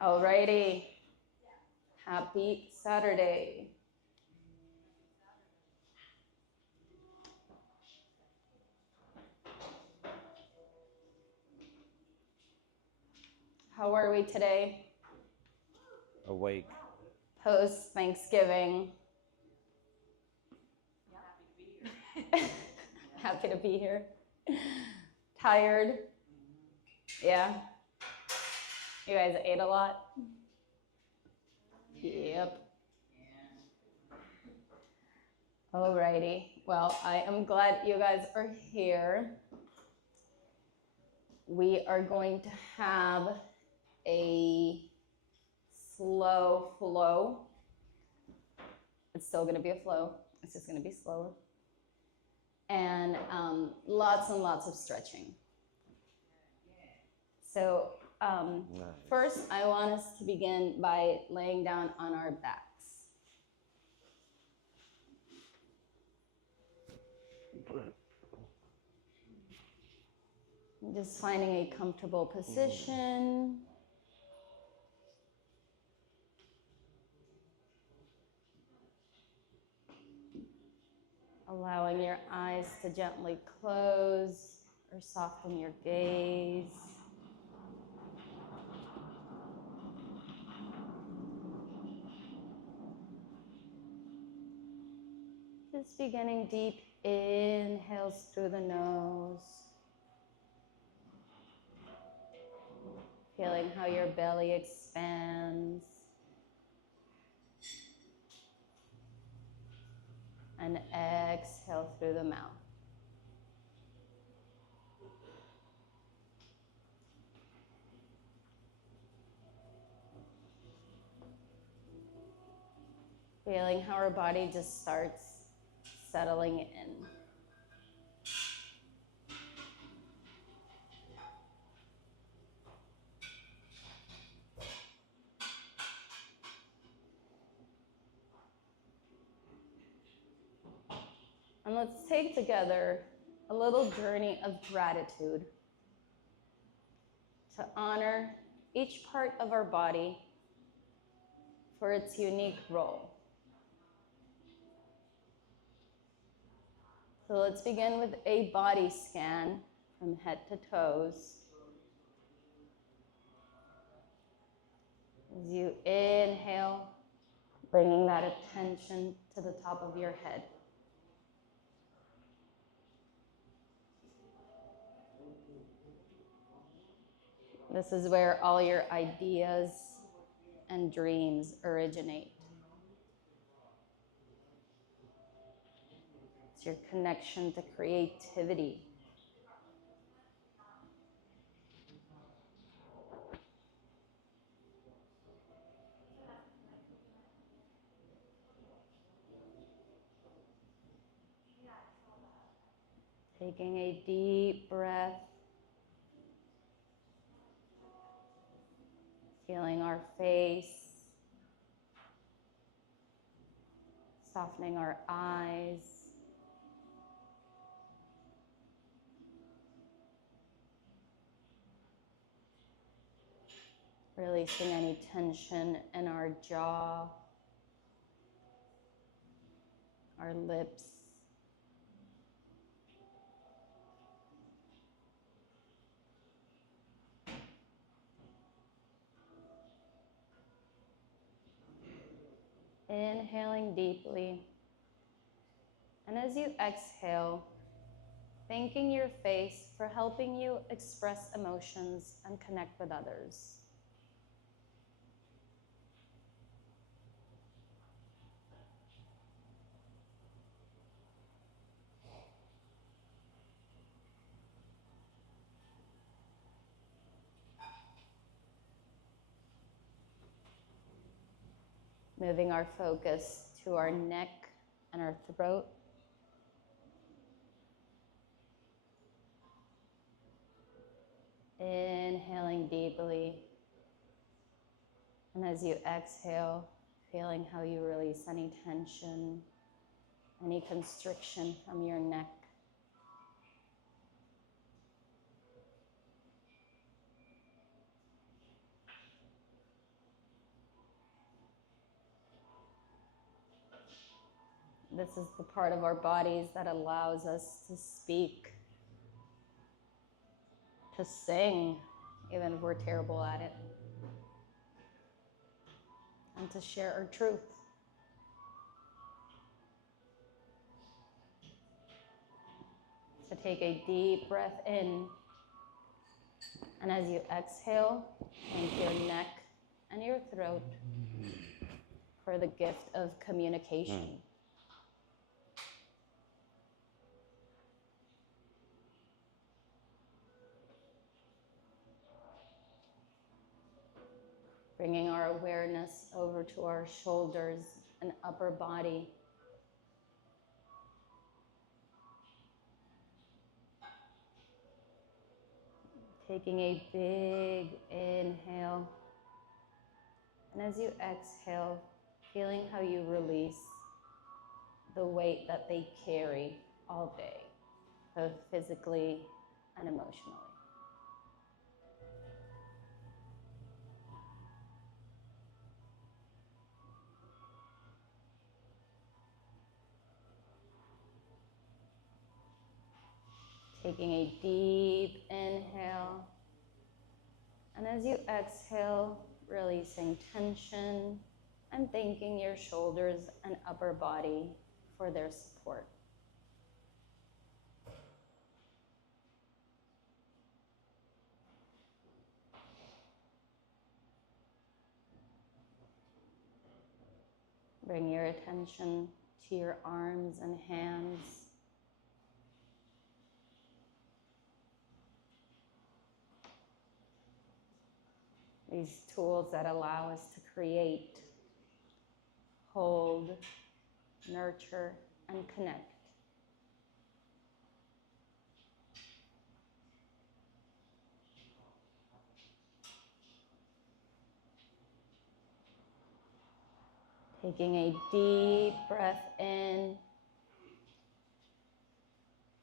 Alrighty. Happy Saturday. How are we today? Awake. Post Thanksgiving. Happy to be here. Tired? Yeah. You guys ate a lot? Yep. Alrighty. Well, I am glad you guys are here. We are going to have a slow flow. It's still going to be a flow. It's just going to be slower. And lots of stretching. So Nice. first, I want us to begin by laying down on our backs. Just finding a comfortable position. Allowing your eyes to gently close or soften your gaze. Just beginning deep inhales through the nose. Feeling how your belly expands. And exhale through the mouth. Feeling how our body just starts settling in. And let's take together a little journey of gratitude to honor each part of our body for its unique role. So let's begin with a body scan from head to toes. As you inhale, bringing that attention to the top of your head. This is where all your ideas and dreams originate. It's your connection to creativity. Taking a deep breath. Feeling our face. Softening our eyes. Releasing any tension in our jaw, our lips. Inhaling deeply. And as you exhale, thanking your face for helping you express emotions and connect with others. Moving our focus to our neck and our throat. Inhaling deeply. And as you exhale, feeling how you release any tension, any constriction from your neck. This is the part of our bodies that allows us to speak, to sing, even if we're terrible at it, and to share our truth. So take a deep breath in, and as you exhale, thank your neck and your throat for the gift of communication. Bringing our awareness over to our shoulders and upper body. Taking a big inhale. And as you exhale, feeling how you release the weight that they carry all day, both physically and emotionally. Taking a deep inhale, and as you exhale, releasing tension and thanking your shoulders and upper body for their support. Bring your attention to your arms and hands. These tools that allow us to create, hold, nurture, and connect. Taking a deep breath in,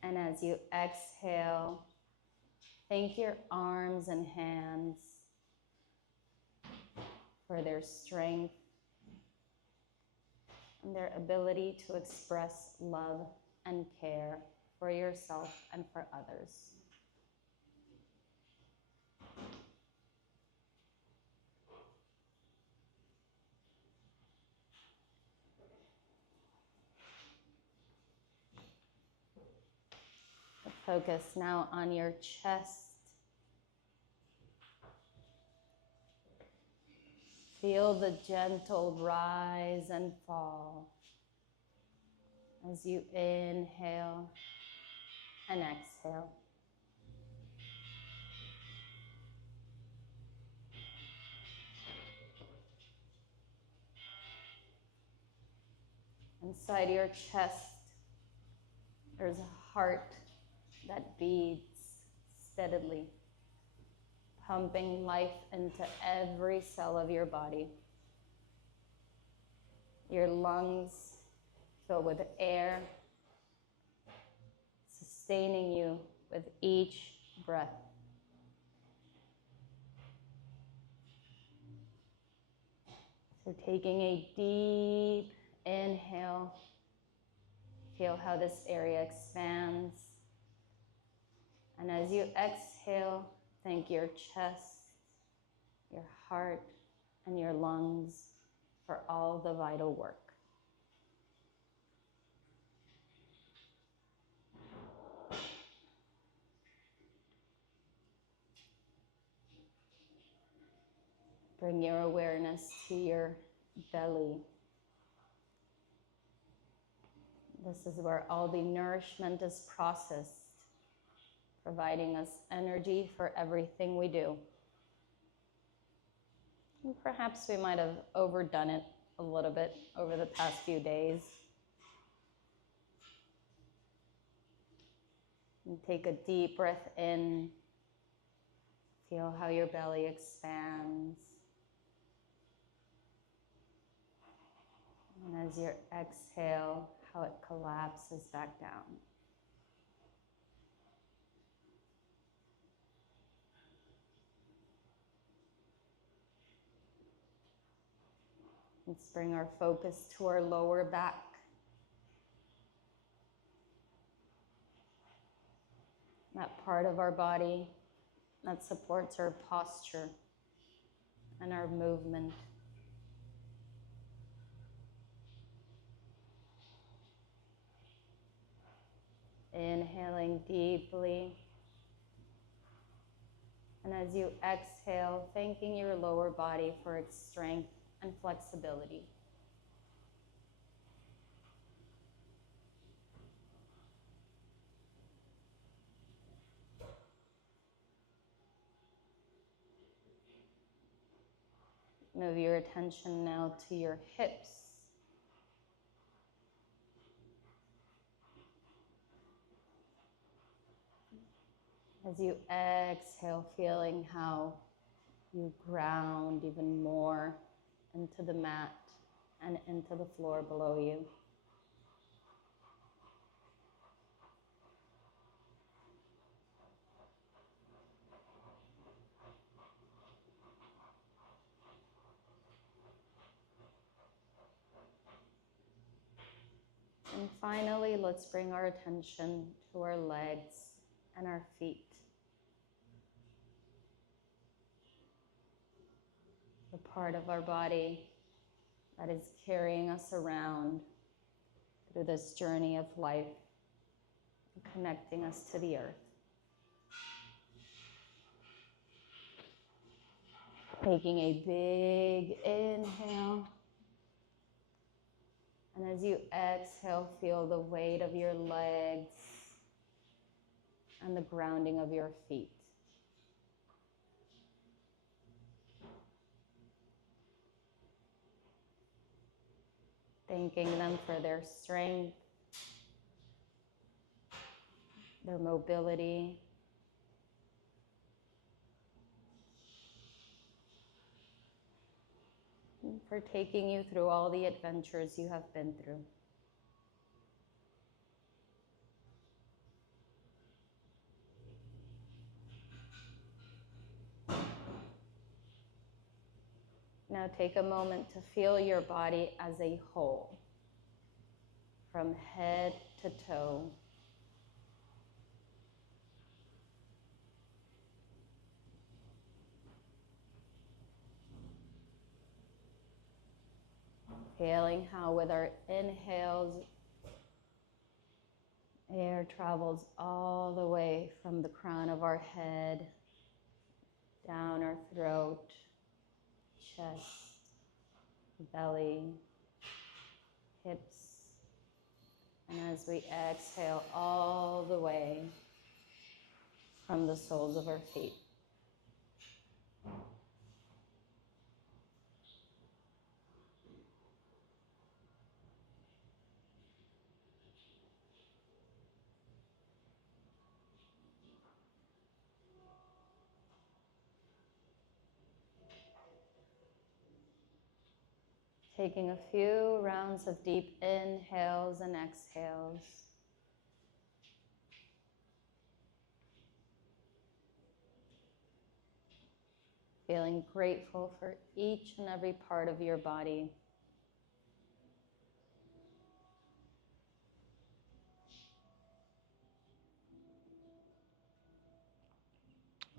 and as you exhale, thank your arms and hands for their strength and their ability to express love and care for yourself and for others. Focus now on your chest. Feel the gentle rise and fall as you inhale and exhale. Inside your chest, there's a heart that beats steadily, pumping life into every cell of your body. Your lungs fill with air, sustaining you with each breath. So taking a deep inhale, feel how this area expands. And as you exhale, thank your chest, your heart, and your lungs for all the vital work. Bring your awareness to your belly. This is where all the nourishment is processed, providing us energy for everything we do. And perhaps we might have overdone it a little bit over the past few days. And take a deep breath in. Feel how your belly expands. And as you exhale, how it collapses back down. Let's bring our focus to our lower back. that part of our body that supports our posture and our movement. Inhaling deeply. And as you exhale, thanking your lower body for its strength and flexibility. Move your attention now to your hips. As you exhale, feeling how you ground even more into the mat and into the floor below you. And finally, let's bring our attention to our legs and our feet. The part of our body that is carrying us around through this journey of life, connecting us to the earth. Taking a big inhale. And as you exhale, feel the weight of your legs and the grounding of your feet. Thanking them for their strength, their mobility, and for taking you through all the adventures you have been through. Now take a moment to feel your body as a whole, from head to toe. Feeling how with our inhales, air travels all the way from the crown of our head, down our throat, chest, belly, hips, and as we exhale all the way from the soles of our feet. Taking a few rounds of deep inhales and exhales. Feeling grateful for each and every part of your body.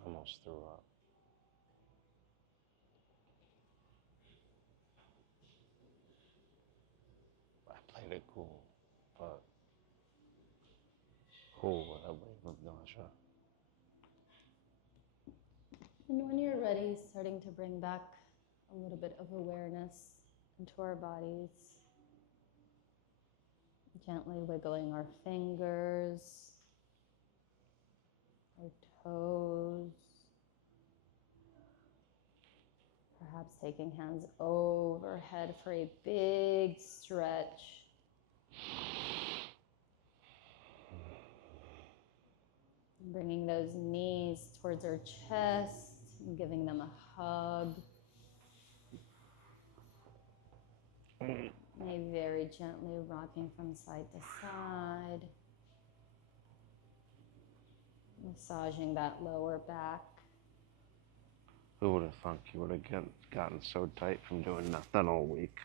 Almost threw up. I played it cool, but cool with a wave of nausea. And when you're ready, starting to bring back a little bit of awareness into our bodies. Gently wiggling our fingers, our toes. Perhaps taking hands overhead for a big stretch. Bringing those knees towards our chest and giving them a hug. Maybe very gently rocking from side to side. Massaging that lower back. Who would have thunk you would have gotten so tight from doing nothing all week?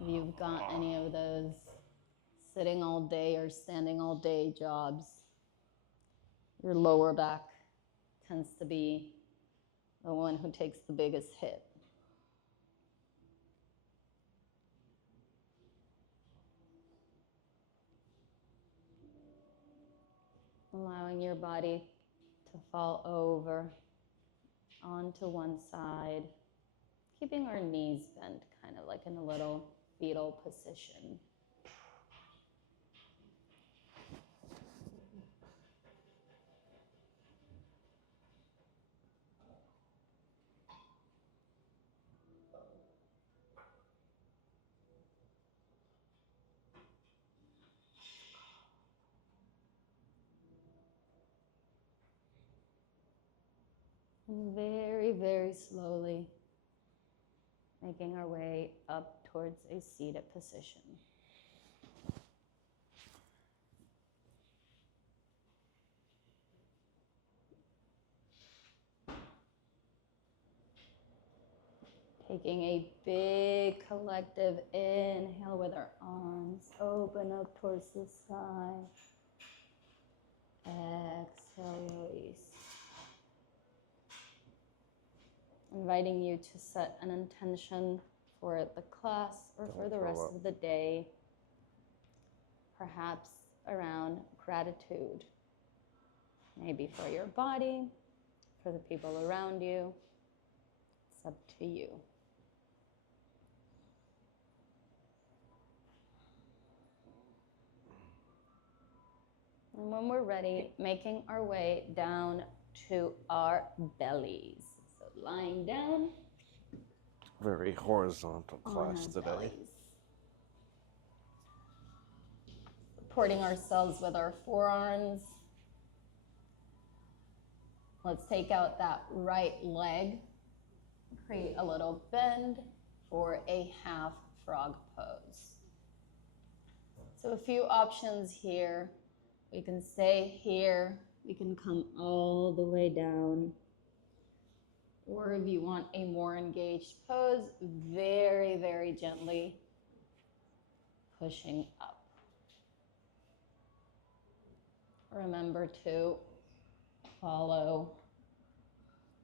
If you've got any of those sitting all day or standing all day jobs, Your lower back tends to be the one who takes the biggest hit. Allowing your body to fall over onto one side, keeping our knees bent, kind of like in a little fetal position. And very, very slowly making our way up towards a seated position. Taking a big collective inhale with our arms open up towards the sky. Exhale, release. Inviting you to set an intention for the class or for the rest of the day, perhaps around gratitude. Maybe for your body, for the people around you. It's up to you. And when we're ready, making our way down to our bellies. So lying down. Very horizontal class today. Bellies. Supporting ourselves with our forearms. Let's take out that right leg. Create a little bend for a half frog pose. So a few options here. We can stay here. We can come all the way down. Or if you want a more engaged pose, very, very gently pushing up. Remember to follow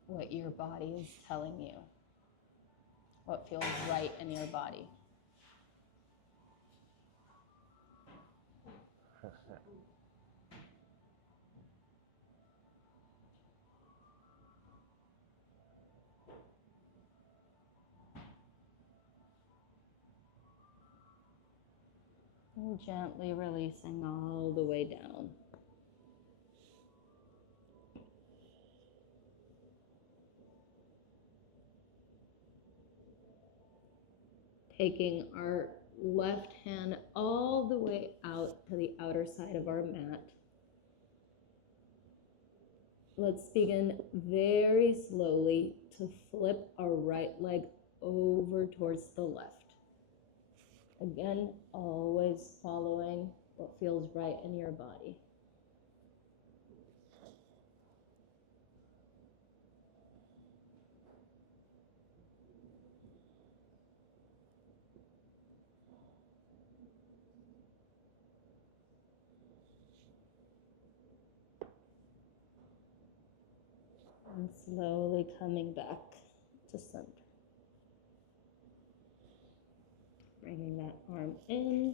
what your body is telling you, what feels right in your body. And gently releasing all the way down. Taking our left hand all the way out to the outer side of our mat. Let's begin very slowly to flip our right leg over towards the left. Again, always following what feels right in your body. And slowly coming back to center. Bringing that arm in.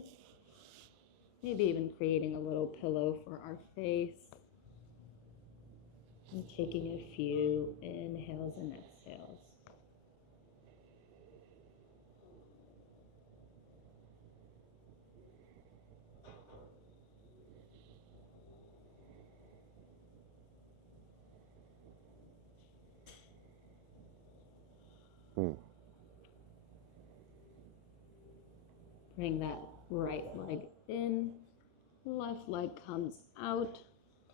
Maybe even creating a little pillow for our face. And taking a few inhales and exhales. Bring that right leg in, left leg comes out,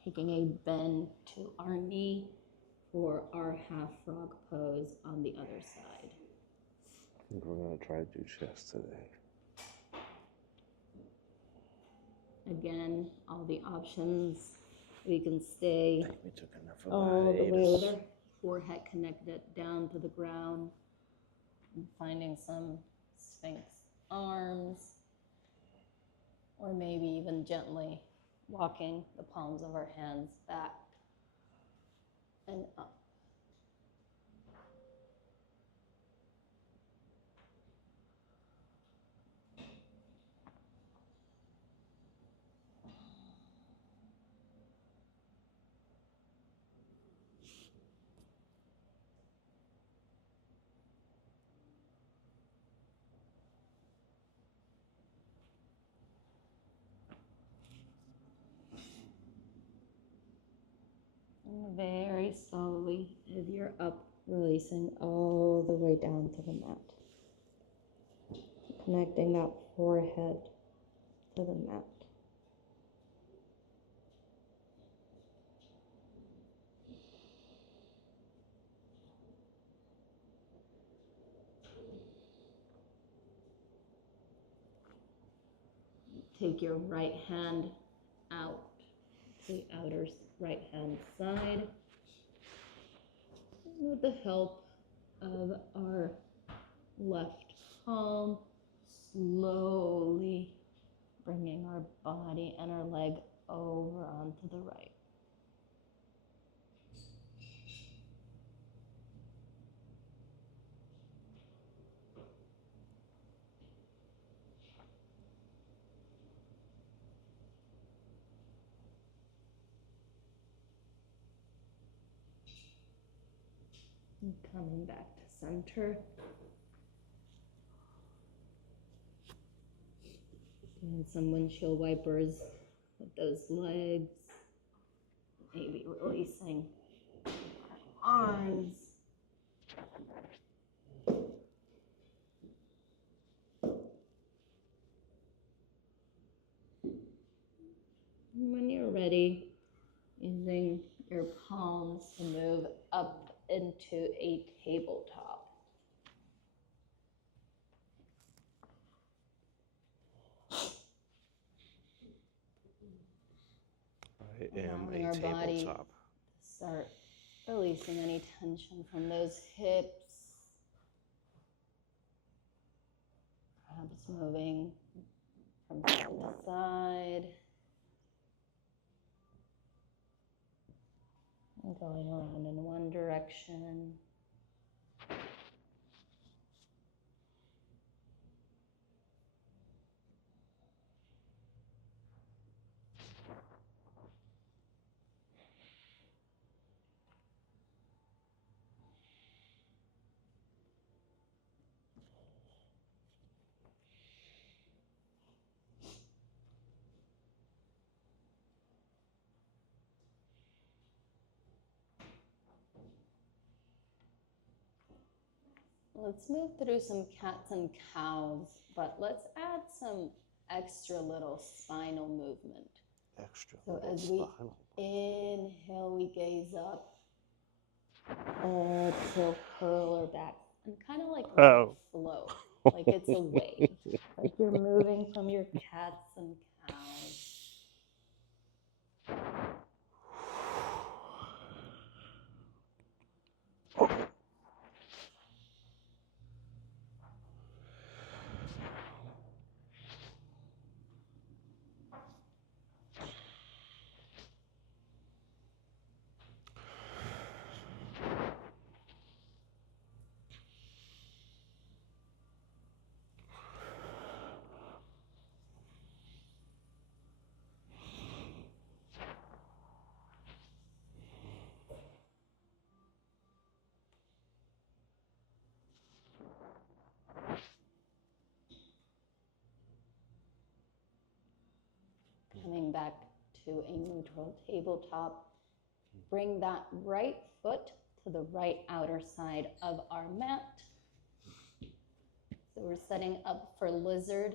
taking a bend to our knee for our half frog pose on the other side. I think we're going to try to do chest today. Again, all the options. We can stay I think we took enough of all the way hiatus. with our forehead connected down to the ground. And finding some Sphinx arms, or maybe even gently walking the palms of our hands back and up. And very slowly, as you're up, releasing all the way down to the mat. Connecting that forehead to the mat. Take your right hand out to the outer right hand side. And with the help of our left palm, slowly bringing our body and our leg over onto the right. And coming back to center. Doing some windshield wipers with those legs. Maybe releasing our arms. And when you're ready, using your palms to move up into a tabletop. I am Allowing a our body tabletop. to start releasing any tension from those hips. Perhaps moving from side to side. And going around in one direction. Let's move through some cats and cows, but let's add some extra little spinal movement. Extra So little as we spinal. inhale, we gaze up. Exhale, curl our back. And kind of like let it flow, like it's a wave. Like you're moving from your cats and cows. Coming back to a neutral tabletop. Bring that right foot to the right outer side of our mat. So we're setting up for lizard.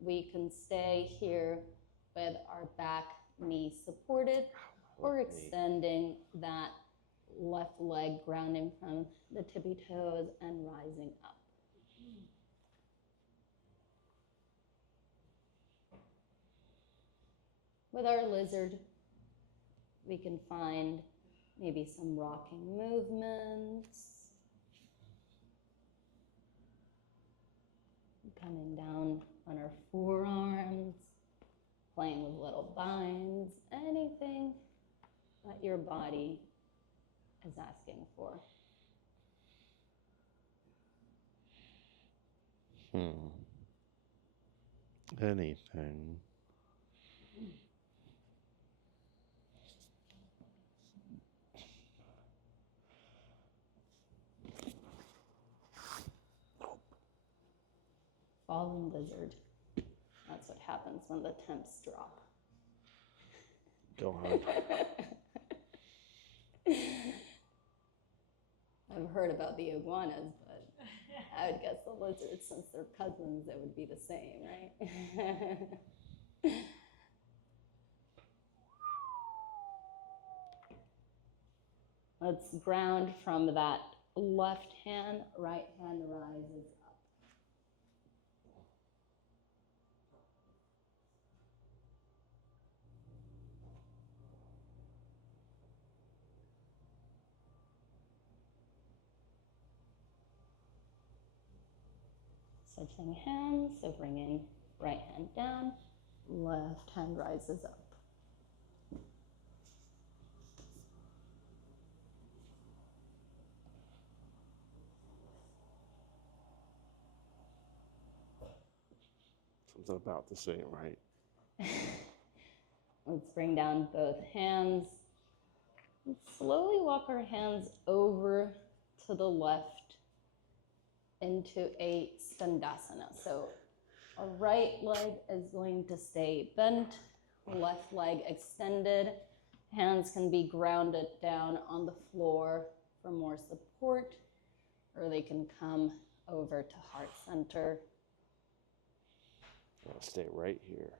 We can stay here with our back knee supported or extending that left leg, grounding from the tippy toes and rising up. With our lizard, we can find maybe some rocking movements. Coming down on our forearms, playing with little binds, anything that your body is asking for. Anything. Fallen lizard. That's what happens when the temps drop. Go on. I've heard about the iguanas, but I would guess the lizards, since they're cousins, it would be the same, right? Let's ground from that left hand, right hand rises up. Switching hands, so bringing right hand down, left hand rises up. Something about the same, right? Let's bring down both hands. Slowly walk our hands over to the left into a Skandasana. So our right leg is going to stay bent, left leg extended. Hands can be grounded down on the floor for more support, or they can come over to heart center. I'll stay right here.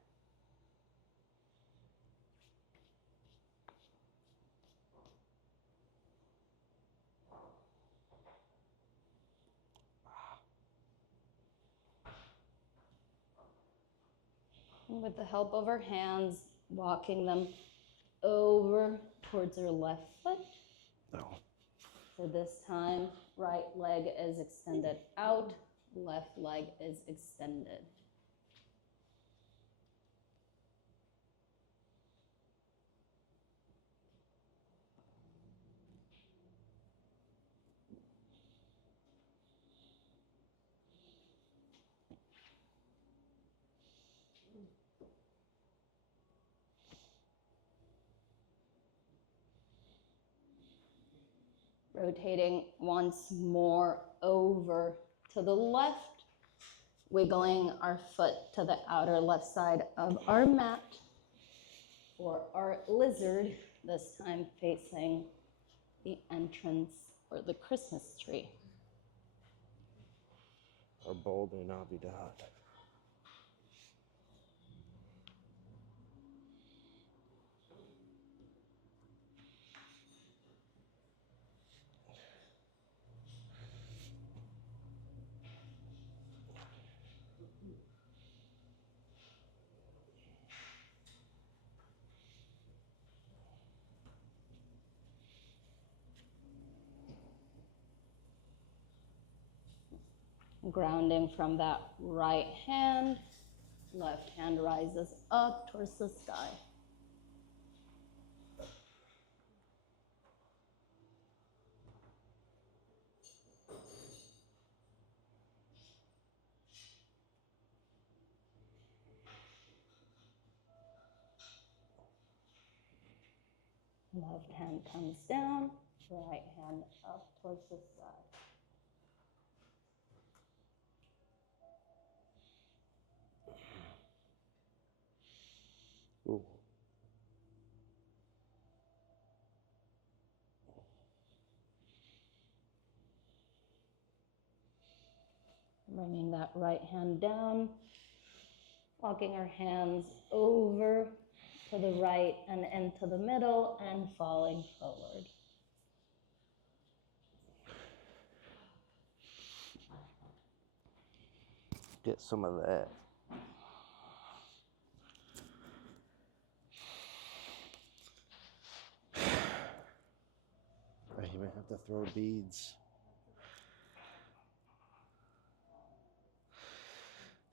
With the help of our hands, walking them over towards our left foot. No. So this time, right leg is extended out, left leg is extended. Rotating once more over to the left, wiggling our foot to the outer left side of our mat for our lizard, this time facing the entrance or the Christmas tree. Or bold and Navidad. Grounding from that right hand, left hand rises up towards the sky. Left hand comes down, right hand up towards the sky. Ooh. Bringing that right hand down, walking our hands over to the right and into the middle and falling forward. Get some of that. I even have to throw beads.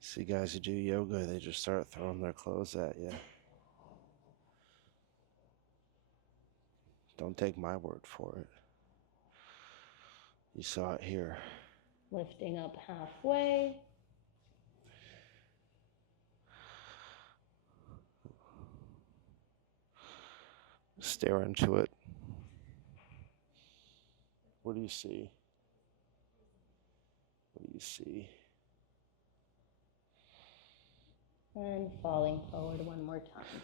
See guys who do yoga, they just start throwing their clothes at you. Don't take my word for it. You saw it here. Lifting up halfway. Stare into it. What do you see? What do you see? And falling forward one more time.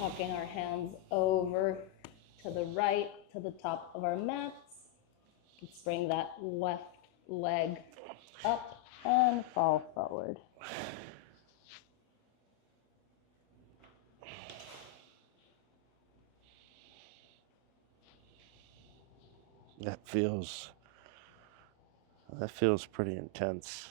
Walking our hands over to the right, to the top of our mats. Let's bring that left leg up and fall forward. That feels pretty intense.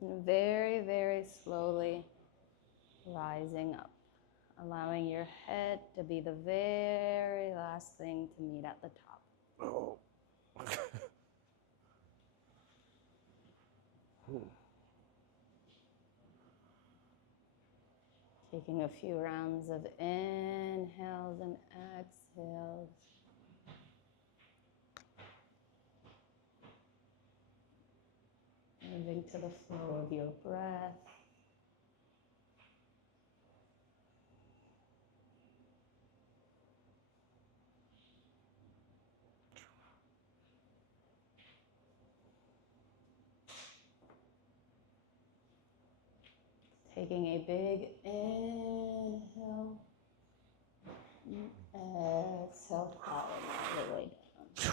And very, very slowly rising up, allowing your head to be the very last thing to meet at the top. Oh. Taking a few rounds of inhales and exhales. Moving to the flow of your breath. Taking a big inhale. Exhale, falling all the way down.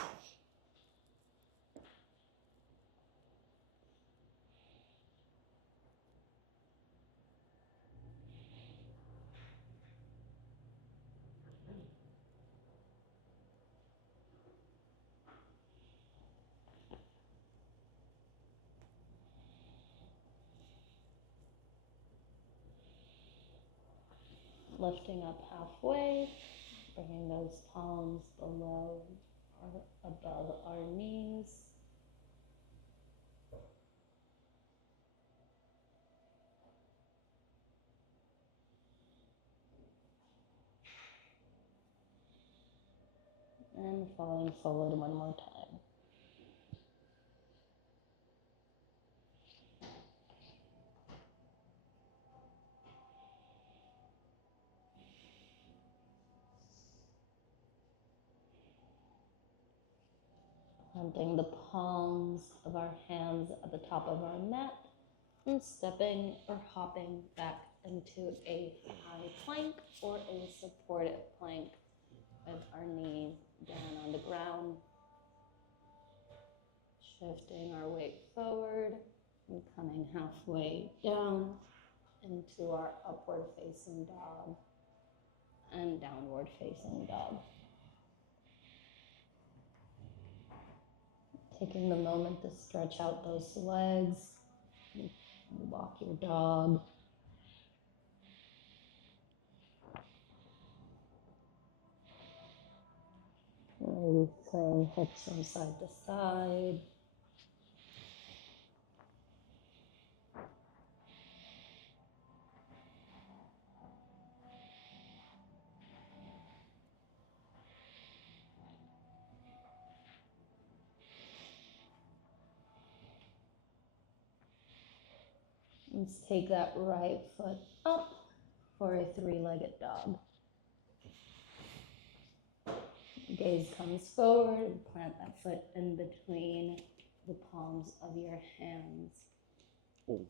Lifting up halfway, bringing those palms below or above our knees. And falling forward one more time. Planting the palms of our hands at the top of our mat and stepping or hopping back into a high plank or a supportive plank with our knees down on the ground. Shifting our weight forward and coming halfway down into our upward facing dog and downward facing dog. Taking the moment to stretch out those legs, walk your dog. Maybe swaying hips from side to side. Let's take that right foot up for a three-legged dog. Gaze comes forward, plant that foot in between the palms of your hands. Oh.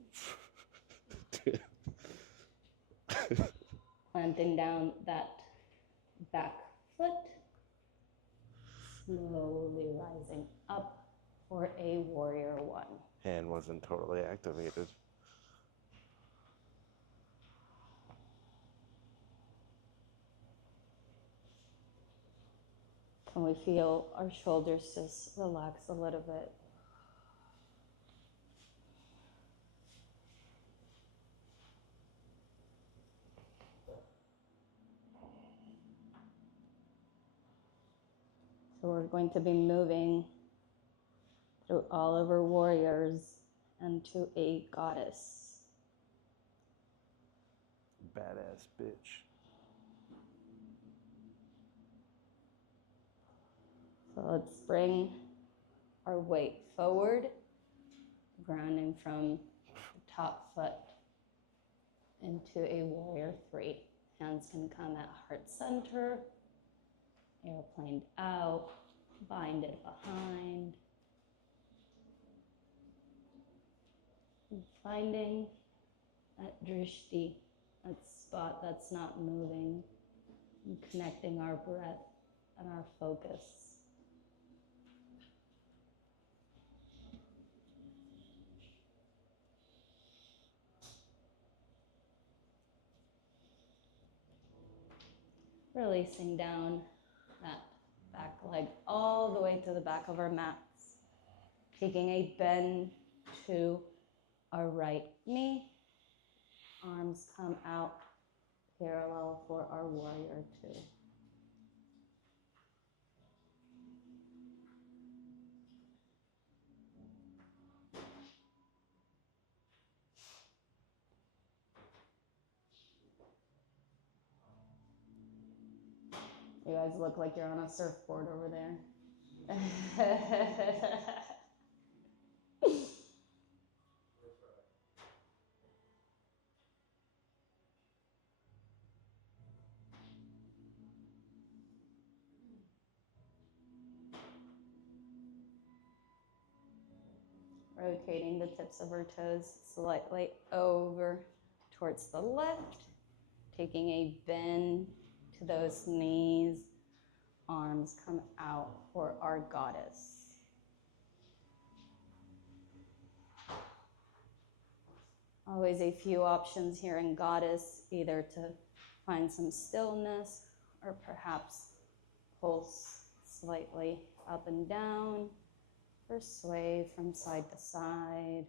Planting down that back foot, slowly rising up for a warrior one. Hand wasn't totally activated. Can we feel our shoulders just relax a little bit? So we're going to be moving through all of our warriors and to a goddess. Badass bitch. So let's bring our weight forward, grounding from the top foot into a warrior three. Hands can come at heart center, airplaned out, bind it behind. And finding that drishti, that spot that's not moving, and connecting our breath and our focus. Releasing down that back leg all the way to the back of our mats. Taking a bend to our right knee. Arms come out parallel for our warrior two. You guys look like you're on a surfboard over there. Rotating the tips of our toes slightly over towards the left. Taking a bend to those knees. Arms come out for our goddess. Always a few options here in goddess, either to find some stillness or perhaps pulse slightly up and down or sway from side to side.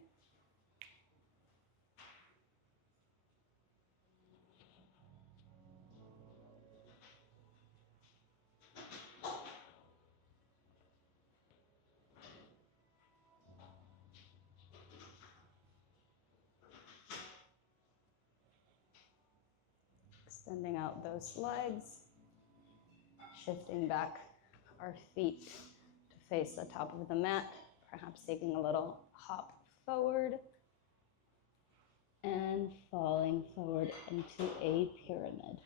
Extending out those legs, shifting back our feet to face the top of the mat, perhaps taking a little hop forward and falling forward into a pyramid.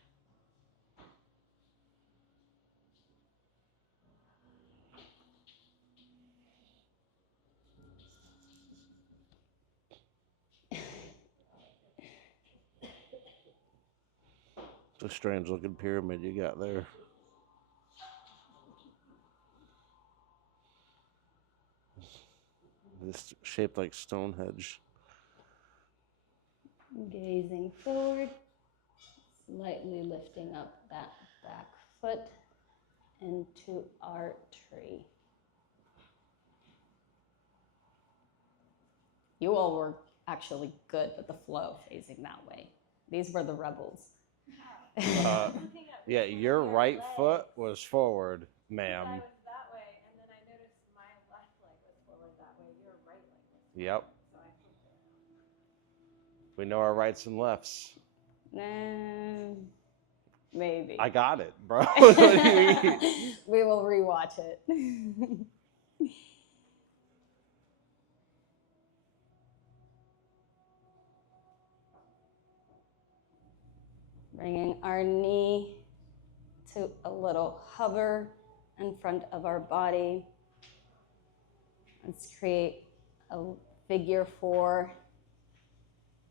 It's a strange looking pyramid you got there. It's shaped like Stonehenge. Gazing forward, slightly lifting up that back foot into our tree. You all were actually good with the flow facing that way. These were the rebels. Yeah, your right foot was forward, ma'am. I was that way, and then I noticed my left leg was forward that way. Your right leg was forward. Yep. So I flipped it. We know our rights and lefts. Maybe. I got it, bro. What do you mean? We will rewatch it. Bringing our knee to a little hover in front of our body. Let's create a figure 4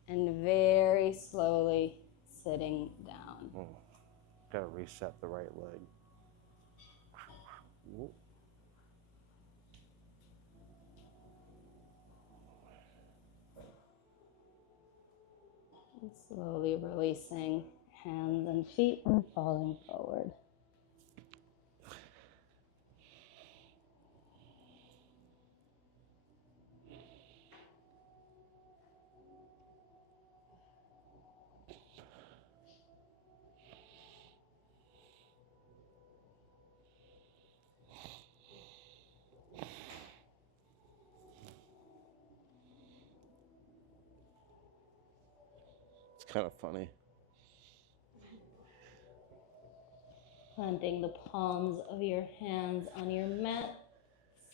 and very slowly sitting down. Gotta reset the right leg. And slowly releasing hands and feet and falling forward. It's kind of funny. Planting the palms of your hands on your mat,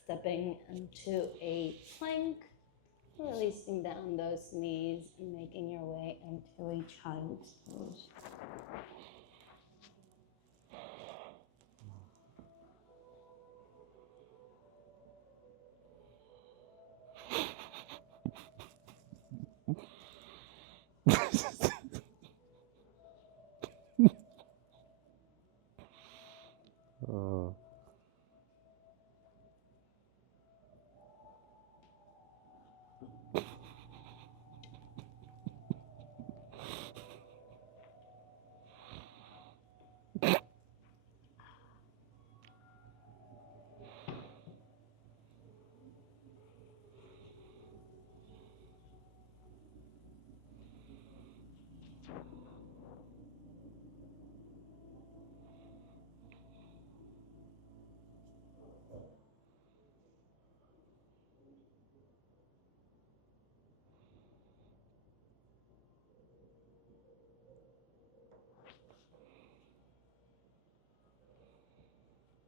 stepping into a plank, releasing down those knees and making your way into a child's pose.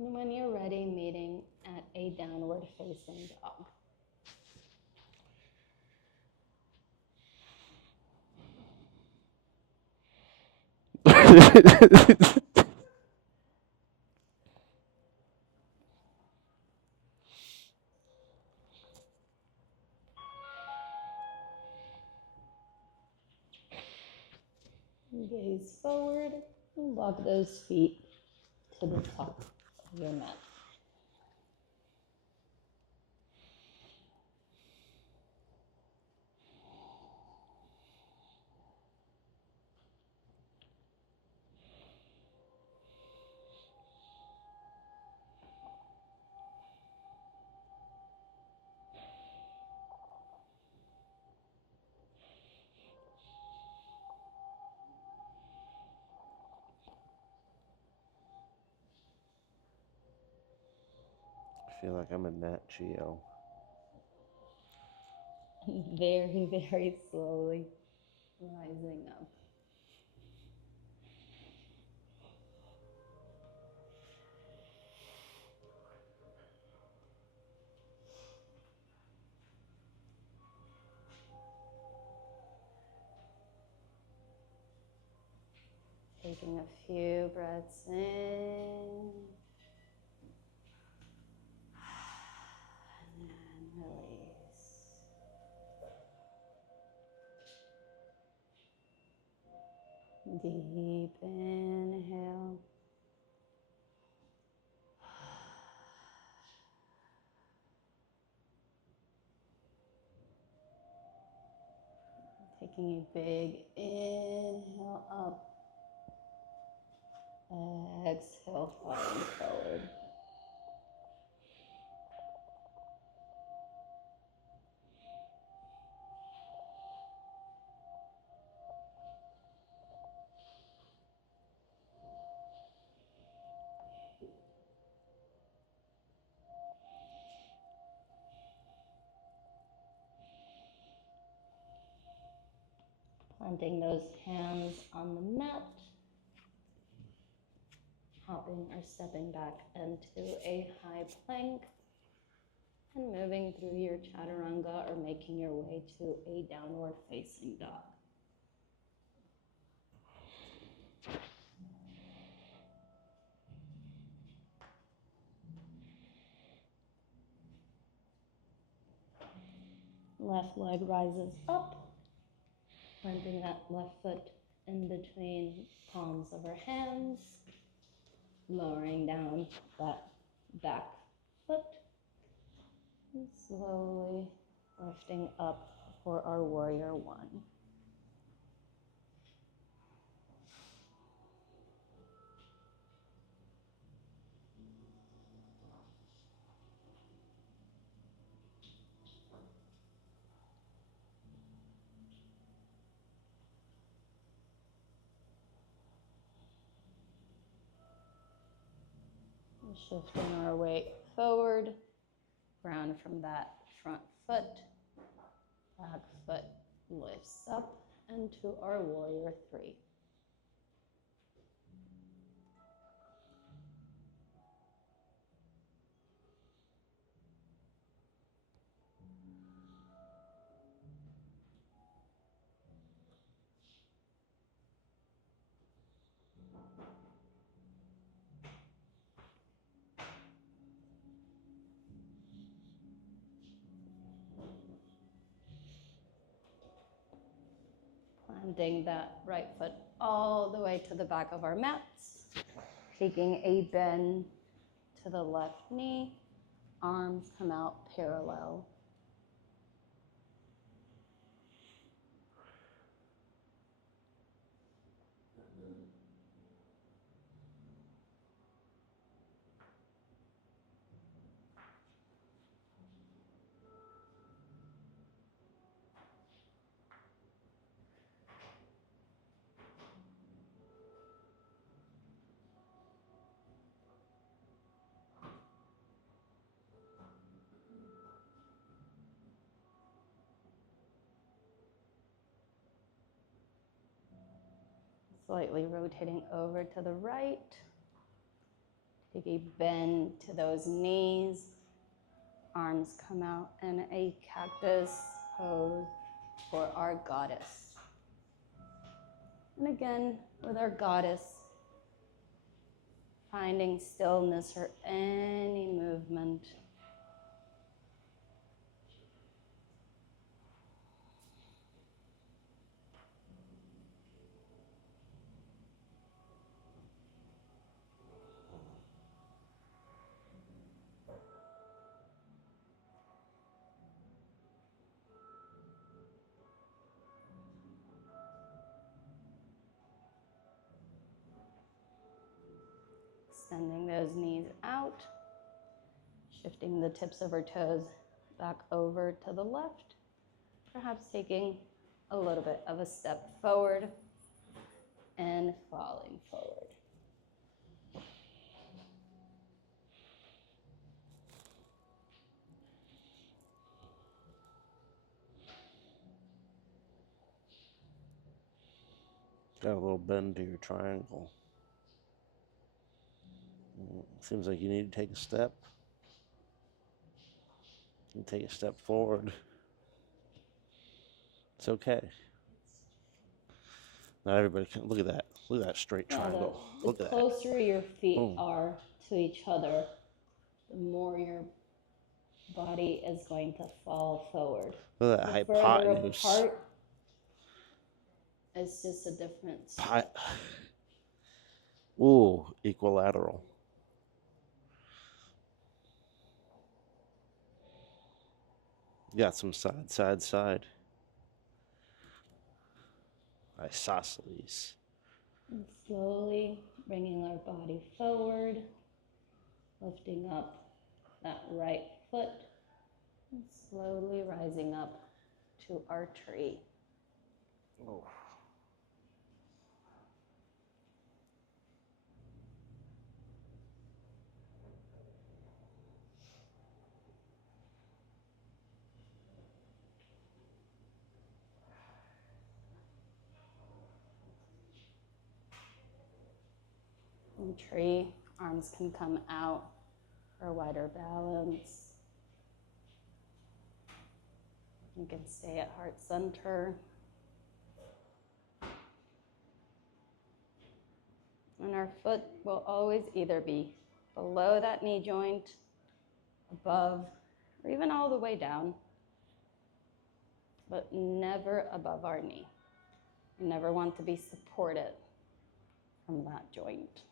And when you're ready, meeting at a downward facing dog. Gaze forward and walk those feet to the top of your mat. I feel like I'm a Nat Geo. Very, very slowly rising up. Taking a few breaths in. And then release. Deep inhale. Taking a big inhale up. Exhale, falling forward. Planting those hands on the mat. Hopping or stepping back into a high plank. And moving through your chaturanga or making your way to a downward facing dog. Left leg rises up, planting that left foot in between palms of our hands, lowering down that back foot, and slowly lifting up for our warrior one. Shifting our weight forward, ground from that front foot, back foot lifts up into our warrior three. Planting that right foot all the way to the back of our mats, taking a bend to the left knee, arms come out parallel. Slightly rotating over to the right. Take a bend to those knees. Arms come out in a cactus pose for our goddess. And again, with our goddess, finding stillness or any movement. Extending those knees out, shifting the tips of our toes back over to the left, perhaps taking a little bit of a step forward and falling forward. Got a little bend to your triangle. Seems like you need to take a step. You take a step forward. It's okay. Not everybody can. Look at that. Look at that straight triangle. Look The at that. closer your feet Boom. are to each other, the more your body is going to fall forward. Look at that The further hypotenuse. apart, it's just a difference. Ooh, equilateral. Got some side, side, side. Isosceles. And slowly bringing our body forward, lifting up that right foot, and slowly rising up to our tree. Oh. In tree, arms can come out for a wider balance. You can stay at heart center. And our foot will always either be below that knee joint, above, or even all the way down. but never above our knee. We never want to be supported from that joint.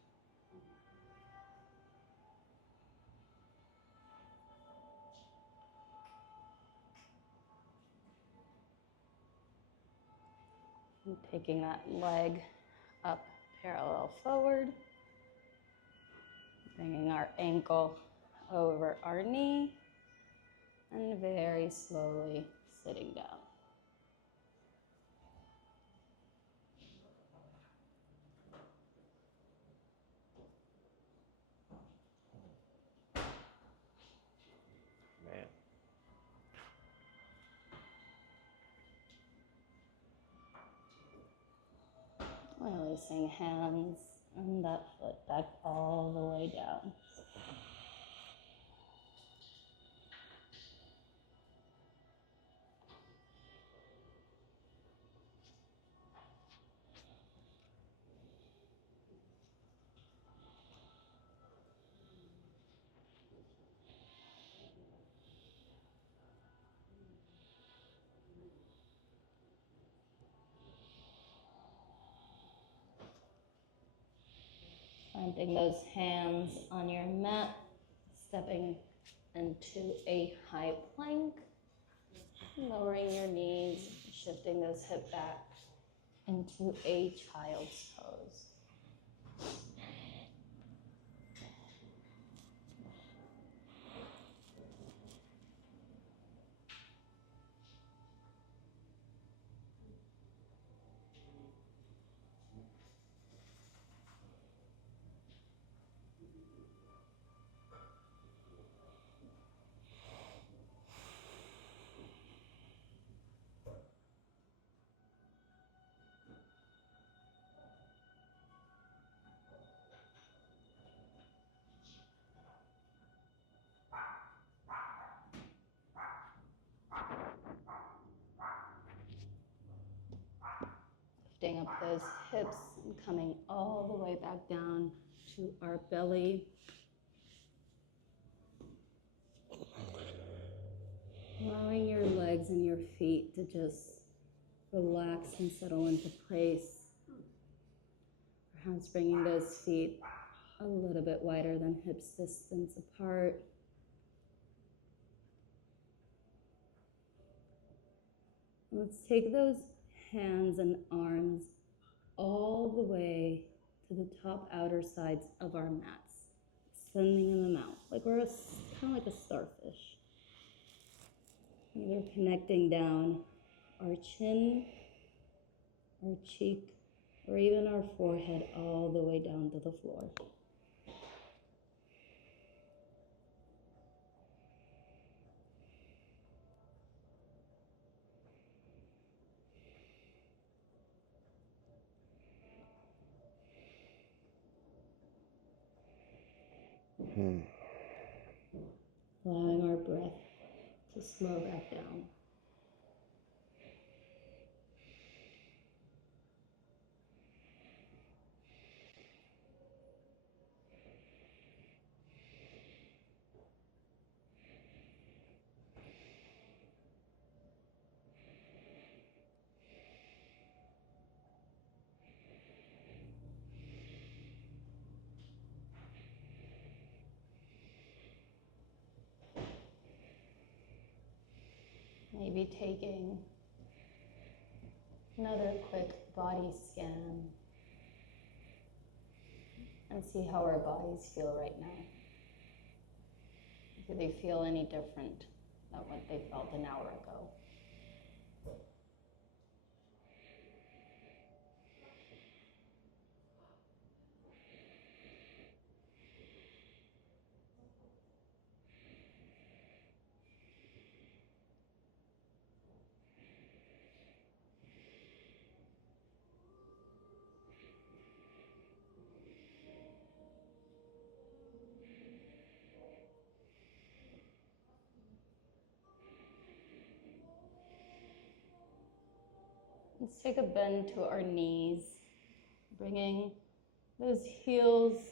And taking that leg up parallel forward, bringing our ankle over our knee, and very slowly sitting down. Man. Releasing hands and that foot back all the way down. Planting those hands on your mat, stepping into a high plank, lowering your knees, shifting those hips back into a child's pose. Lifting up those hips and coming all the way back down to our belly. Allowing your legs and your feet to just relax and settle into place. Perhaps bringing those feet a little bit wider than hips distance apart. Let's take those hands and arms all the way to the top outer sides of our mats, sending them out like we're kind of like a starfish. Either connecting down our chin, our cheek, or even our forehead all the way down to the floor. Allowing our breath to slow back down. Maybe taking another quick body scan and see how our bodies feel right now. Do they feel any different than what they felt an hour ago? Let's take a bend to our knees, bringing those heels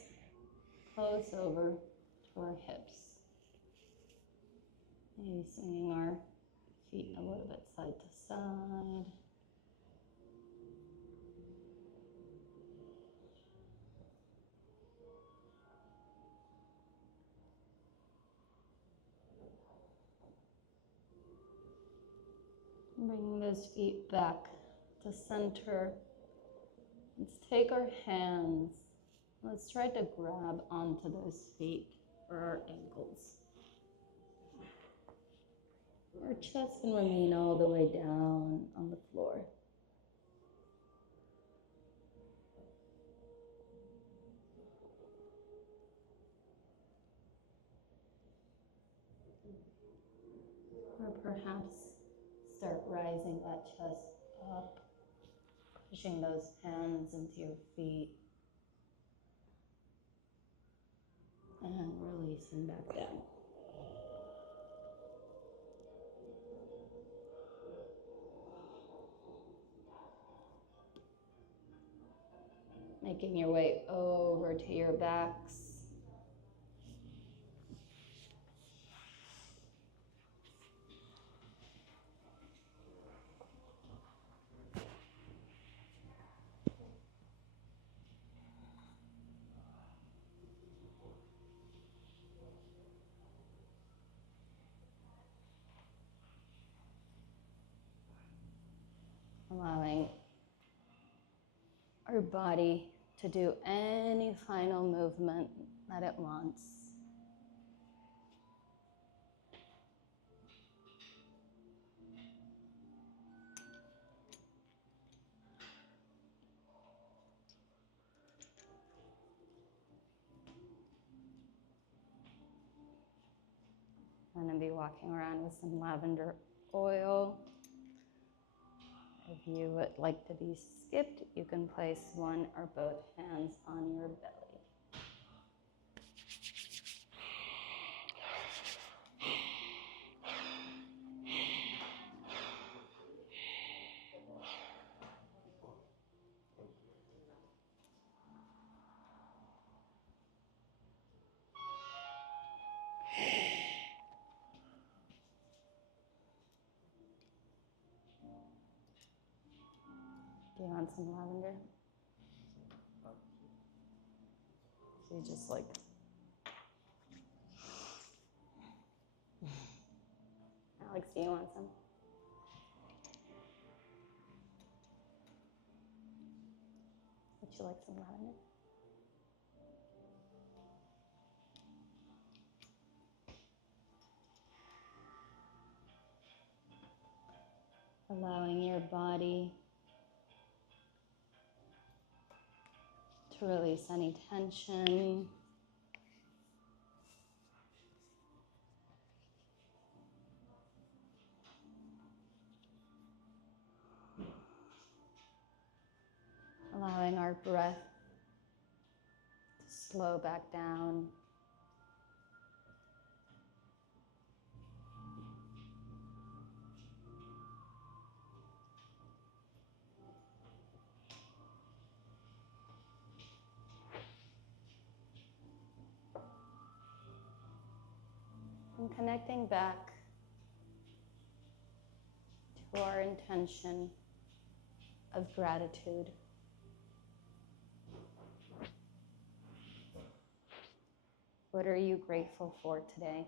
close over to our hips. Maybe swinging our Feet a little bit side to side. Bringing those feet back to center. Let's take our hands. Let's try to grab onto those feet or our ankles. Our chest can remain all the way down on the floor. Or perhaps start rising that chest up, pushing those hands into your feet, and releasing back down. Making your way over to your backs. Allowing our body to do any final movement that it wants. I'm going to be walking around with some lavender oil. If you would like to be skipped, you can place one or both hands on your belly. Do you want some lavender? So you just like... Alex, do you want some? Would you like some lavender? Allowing your body to release any tension. Allowing our breath to slow back down. And connecting back to our intention of gratitude. What are you grateful for today?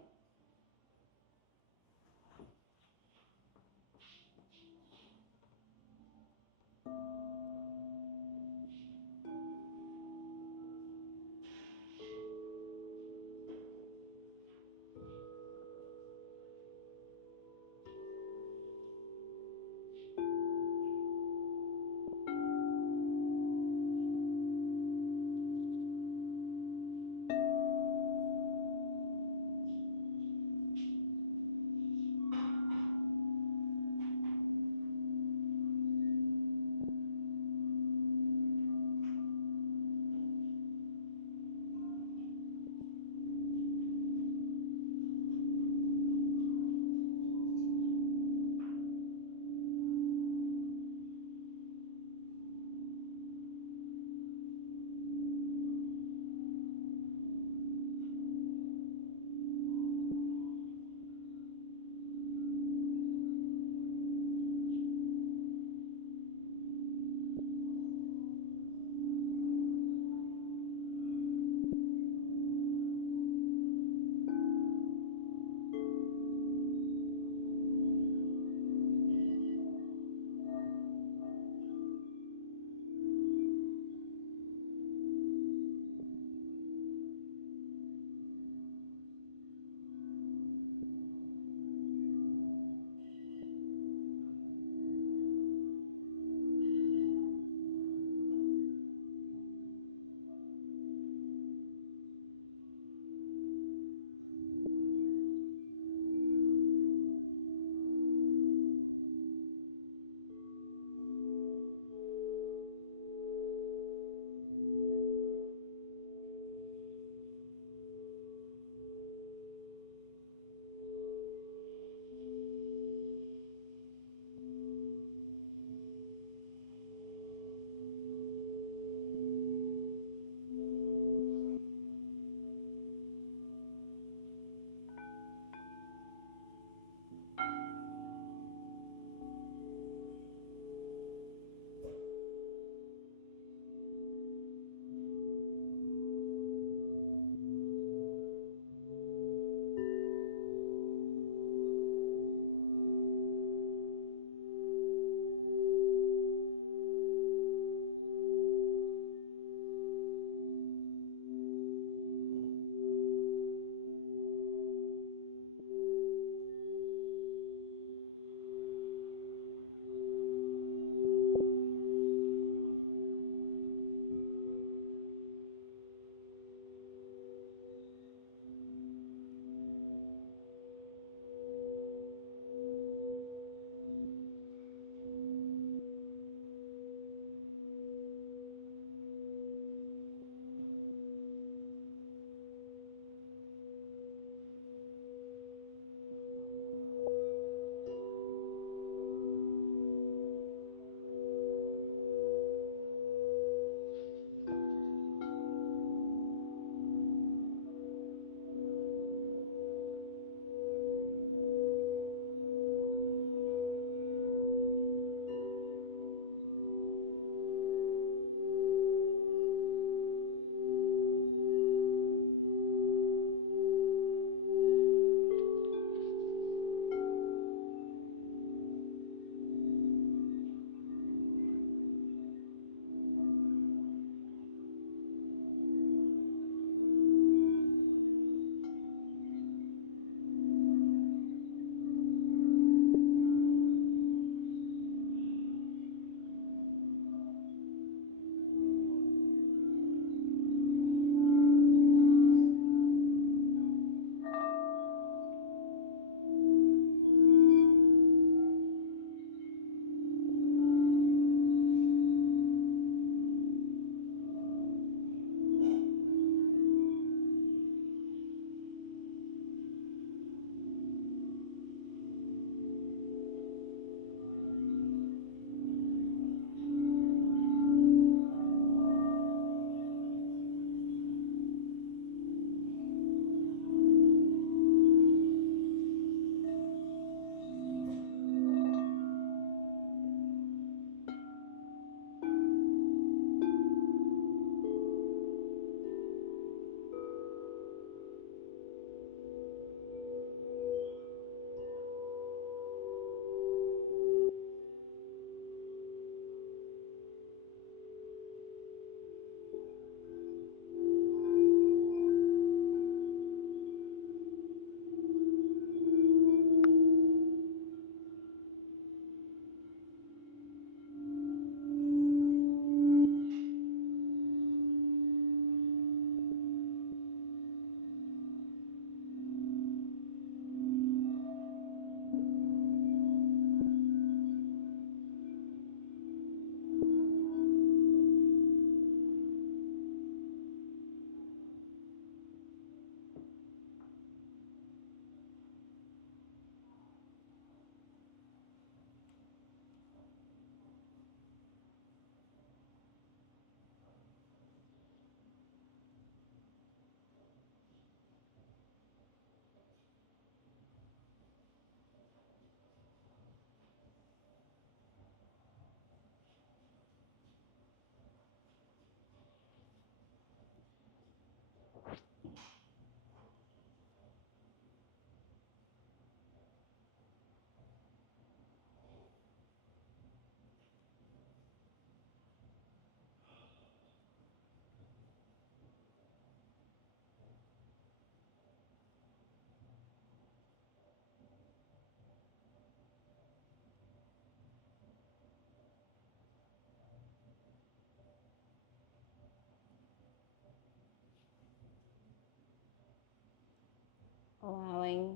allowing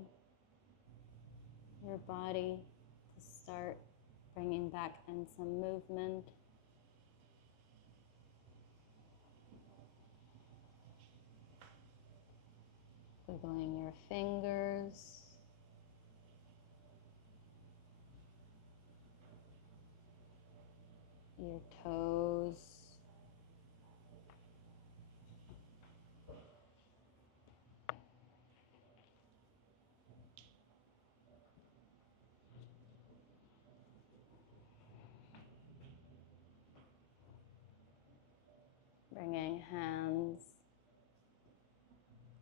your body to start bringing back in some movement. Wiggling your fingers. Your toes. Bringing hands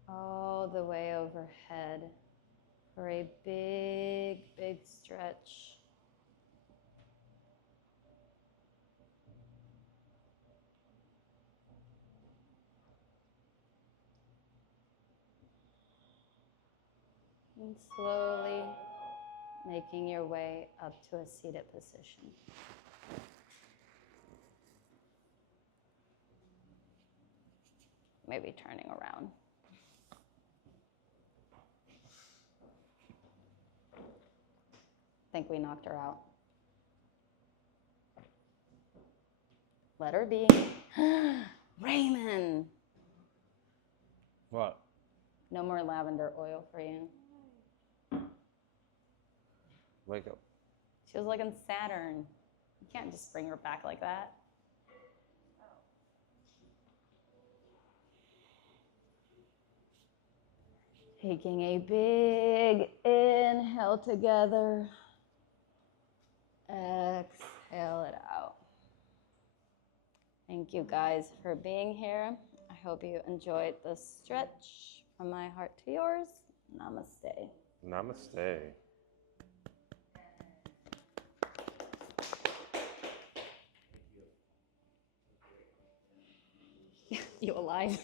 all the way overhead for a big, big stretch. And slowly making your way up to a seated position. Maybe turning around. I think we knocked her out. Let her be. Raymond. What? No more lavender oil for you. Wake up. She was like in Saturn. You can't just bring her back like that. Taking a big inhale together. Exhale it out. Thank you guys for being here. I hope you enjoyed this stretch from my heart to yours. Namaste. Namaste. You alive?